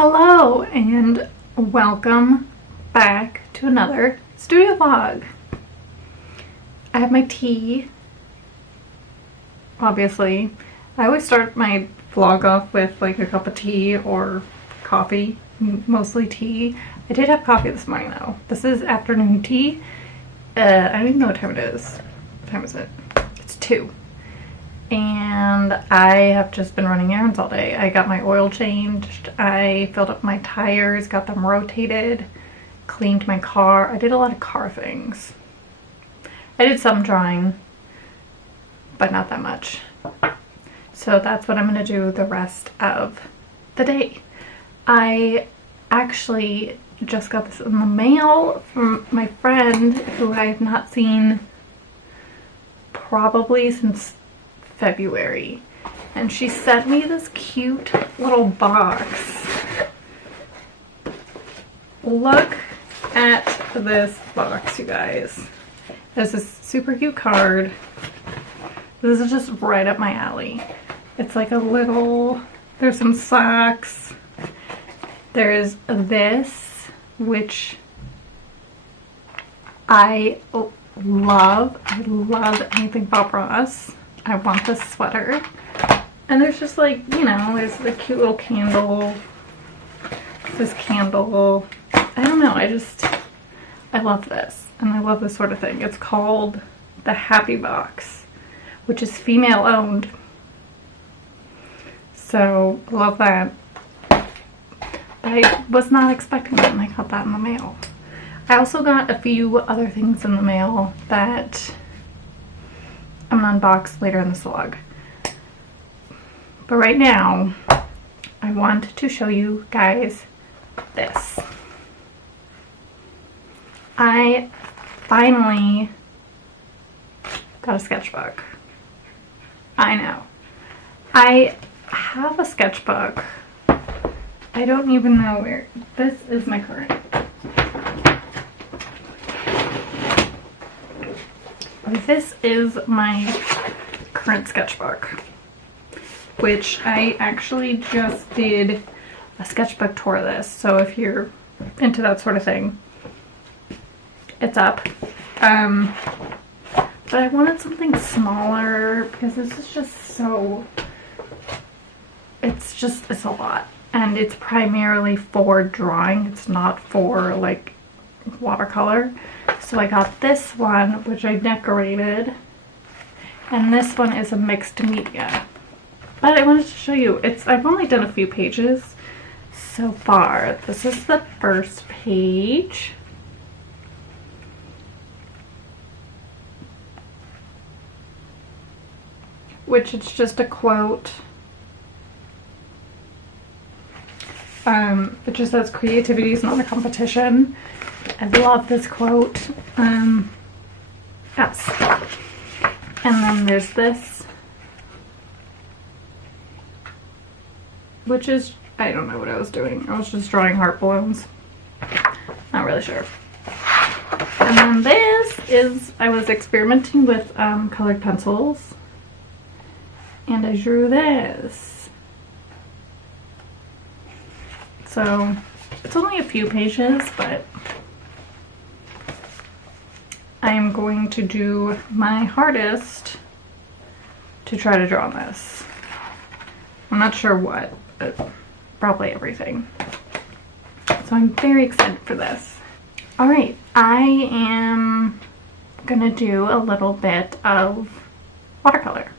Hello and welcome back to another studio vlog. I have my tea, obviously. I always start my vlog off with like a cup of tea or coffee, mostly tea. I did have coffee this morning though. This is afternoon tea. I don't even know what time it is. What time is it? It's 2. And I have just been running errands all day. I got my oil changed, I filled up my tires, got them rotated, cleaned my car. I did a lot of car things. I did some drawing, but not that much. So that's what I'm going to do the rest of the day. I actually just got this in the mail from my friend who I have not seen probably since February, and she sent me this cute little box. Look at this box, you guys. There's this super cute card. This is just right up my alley. It's like a little, there's some socks. There's this, which I love. I love anything Bob Ross. I want this sweater. And there's just like, you know, there's the cute little candle. This candle. I don't know, I love this. And I love this sort of thing. It's called the Happy Box, which is female owned. So, I love that. But I was not expecting that when I got that in the mail. I also got a few other things in the mail that I'm gonna unbox later in this vlog. But right now, I want to show you guys this. I finally got a sketchbook. I know. I have a sketchbook. I don't even know where. This is my current. This is my current sketchbook, which I actually just did a sketchbook tour of this. So if you're into that sort of thing, it's up. But I wanted something smaller because this is just so, it's a lot. And it's primarily for drawing. It's not for like watercolor. So I got this one, which I decorated, and this one is a mixed media. But I wanted to show you, I've only done a few pages so far. This is the first page. Which it's just a quote. It just says creativity is not a competition. I love this quote. Yes. And then there's this, which is, I don't know what I was doing. I was just drawing heart balloons. Not really sure. And then this is, I was experimenting with colored pencils. And I drew this. So, it's only a few pages, but I'm going to do my hardest to try to draw this. I'm not sure what, but probably everything. So I'm very excited for this. Alright, I am gonna do a little bit of watercolor.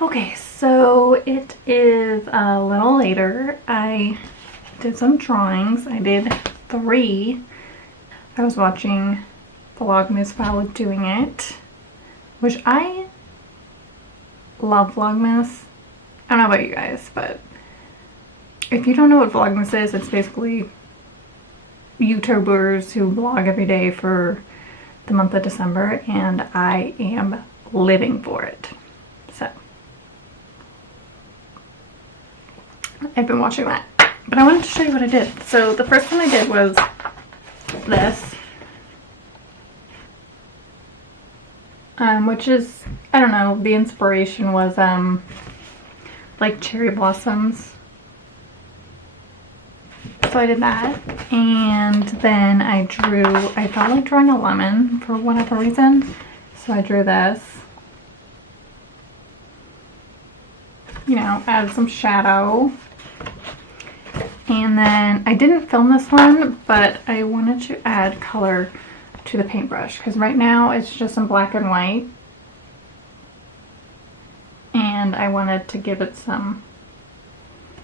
Okay, so it is a little later. I did some drawings. I did 3. I was watching Vlogmas while doing it, which I love Vlogmas. I don't know about you guys, but if you don't know what Vlogmas is, it's basically YouTubers who vlog every day for the month of December, and I am living for it. So I've been watching that, but I wanted to show you what I did. So the first one I did was this, which is, I don't know, the inspiration was like cherry blossoms. So I did that, and then I felt like drawing a lemon for whatever reason, so I drew this. You know, add some shadow. And then I didn't film this one, but I wanted to add color to the paintbrush, because right now it's just in black and white. And I wanted to give it some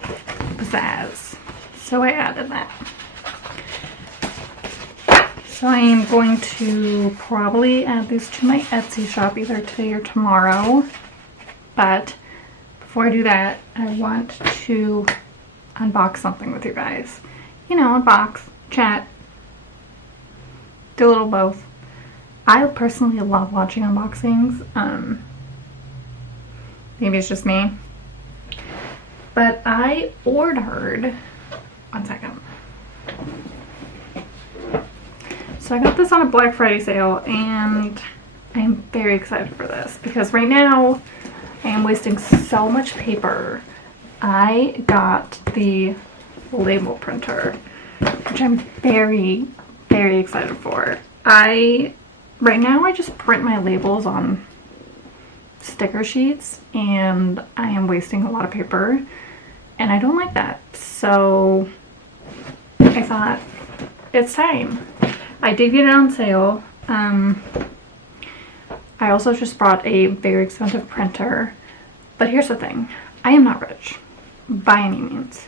pizzazz. So I added that. So I am going to probably add these to my Etsy shop either today or tomorrow. But before I do that, I want to unbox something with you guys. You know, unbox, chat, do a little both. I personally love watching unboxings. Maybe it's just me. But I ordered, one second. So I got this on a Black Friday sale, and I'm very excited for this because right now I am wasting so much paper. I got the label printer, which I'm very, very excited for. Right now I just print my labels on sticker sheets, and I am wasting a lot of paper, and I don't like that. So I thought it's time. I did get it on sale. I also just bought a very expensive printer, but here's the thing. I am not rich by any means.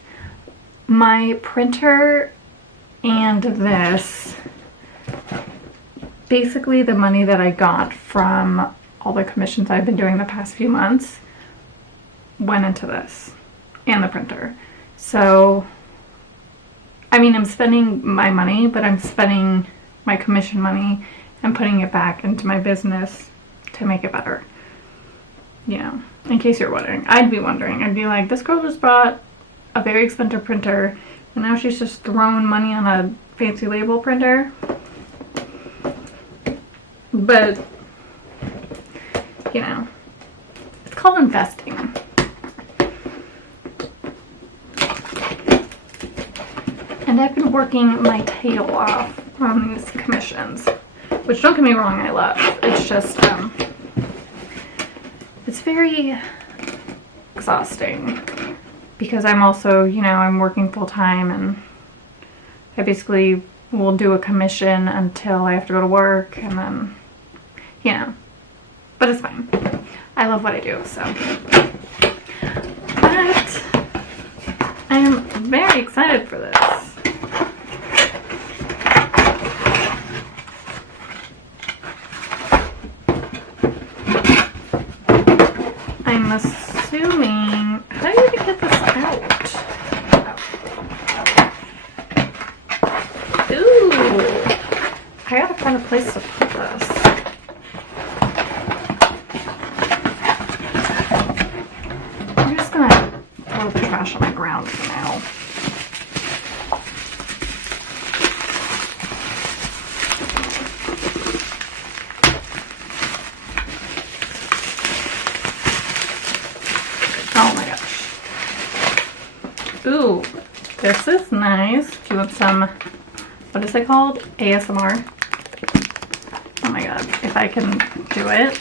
My printer and this, basically the money that I got from all the commissions I've been doing the past few months went into this and the printer. So, I mean, I'm spending my money, but I'm spending my commission money and putting it back into my business to make it better. You know, in case you're wondering. I'd be wondering. I'd be like, this girl just bought a very expensive printer, and now she's just throwing money on a fancy label printer. But, you know, it's called investing. And I've been working my tail off on these commissions, which, don't get me wrong, I love. It's just, it's very exhausting because I'm also, you know, I'm working full time, and I basically will do a commission until I have to go to work, and then, you know, but it's fine. I love what I do, so. But I am very excited for this. I'm assuming, how do you even get this out? Ooh, I gotta find a place to put this. I'm just gonna throw the trash on the ground for now. Oh my gosh. Ooh, this is nice. Do you want some, what is it called? ASMR. Oh my god, if I can do it.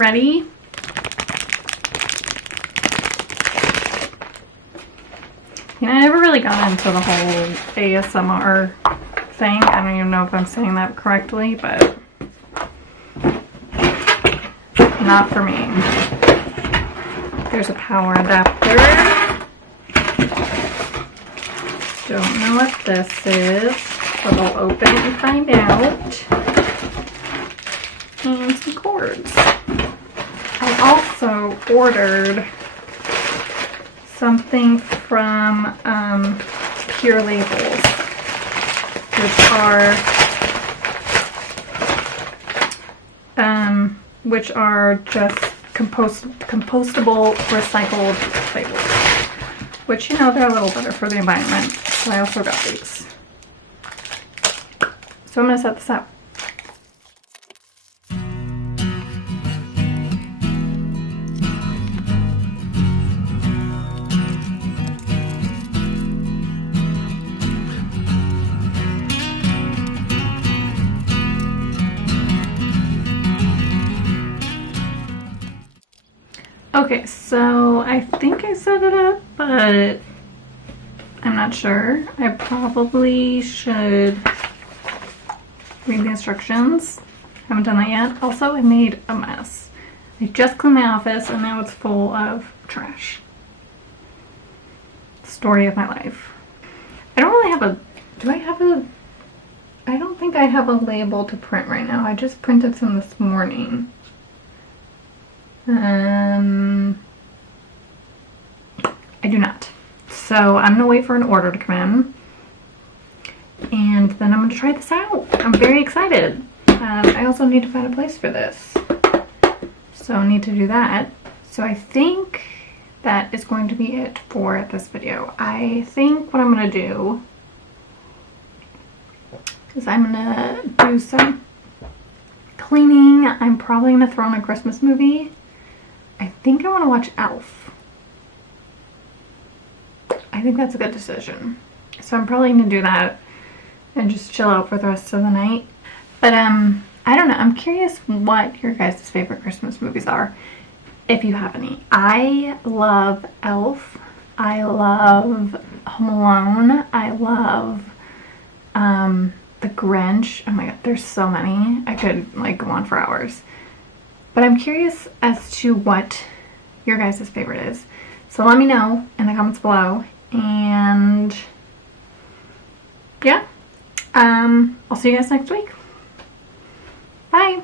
Ready? You know, I never really got into the whole ASMR thing. I don't even know if I'm saying that correctly, but not for me. There's a power adapter. Don't know what this is, but I'll open it and find out. And some cords. I also ordered something from Pure Labels, which are just compostable recycled labels, which, you know, they're a little better for the environment. So I also got these. So I'm gonna set this up. Okay, so I think I set it up, but I'm not sure. I probably should read the instructions. Haven't done that yet. Also, I made a mess. I just cleaned my office and now it's full of trash. Story of my life. I don't really have a, do I have a, I don't think I have a label to print right now. I just printed some this morning. I do not. So I'm gonna wait for an order to come in, and then I'm gonna try this out. I'm very excited. I also need to find a place for this, so I need to do that. So I think that is going to be it for this video. I think what I'm gonna do is I'm gonna do some cleaning. I'm probably gonna throw on a Christmas movie. I think I want to watch Elf. I think that's a good decision. So I'm probably going to do that and just chill out for the rest of the night. But I don't know. I'm curious what your guys' favorite Christmas movies are, if you have any. I love Elf. I love Home Alone. I love The Grinch. Oh my god, there's so many. I could like go on for hours. But I'm curious as to what your guys' favorite is. So let me know in the comments below. And yeah, I'll see you guys next week. Bye.